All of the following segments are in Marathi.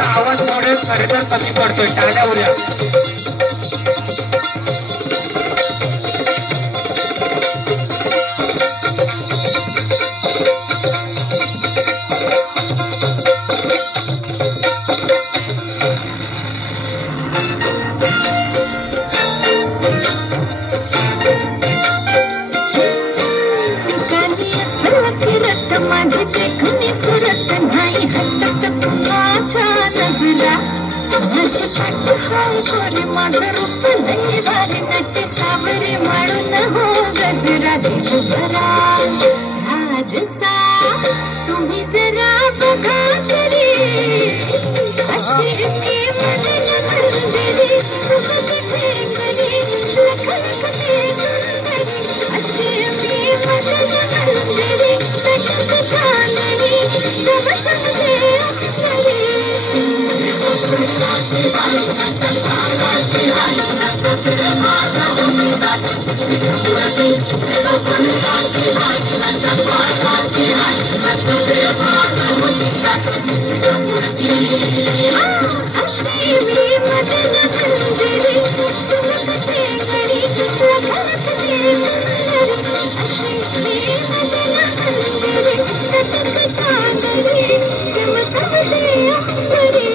माझा आवाज थोडे खरं तर कमी पडतोय. टाळ्या उड्या. माझे देखणे सुरत नाही हातात तुझ्या नजरा माझे पाठ हाय गोरे माझं रूप लई भारी नटे सावरे माळून हो गजरा देवरा राजसा तुम्ही जरा बघा तरी अशी मी मदन मंजरी सुखद ठेंगरी लख लख ते सुंदरी अशी मी मदन मंजरी चटक चांदणी सब समझे अशी मी मदन मंजरी सुलग ठेंगरी लख लख ते सुंदरी अशी मी मदन मंजरी चटक चांदणी चम चमते अंबरी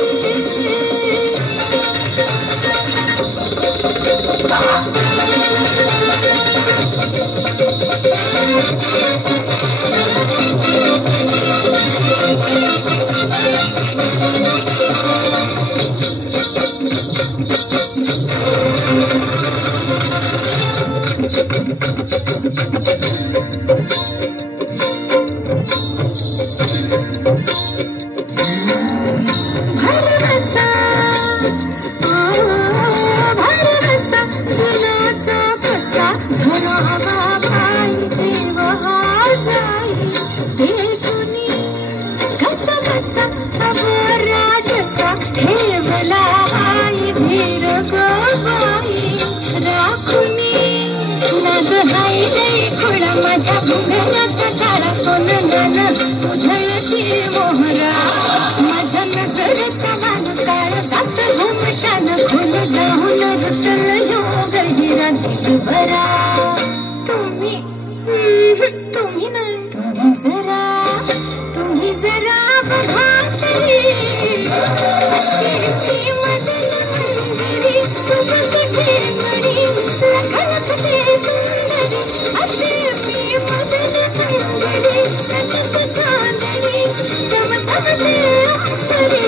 माझ्या भुंगराचा काळा सोनंदन उधळती मोहरा माझ्या नजरेचा वाण काळ जात घुमशान खोल जाऊन रुतल योग हिरा दिलभरा तुम्ही नाही तुम्ही जरा बघा तरी अशी ती मदन मंजरी सुगंध ठेंगरी लख लख ते सुंदरी अशी मी मदन मंजरी चटक चांदणी चम चमते अंबरी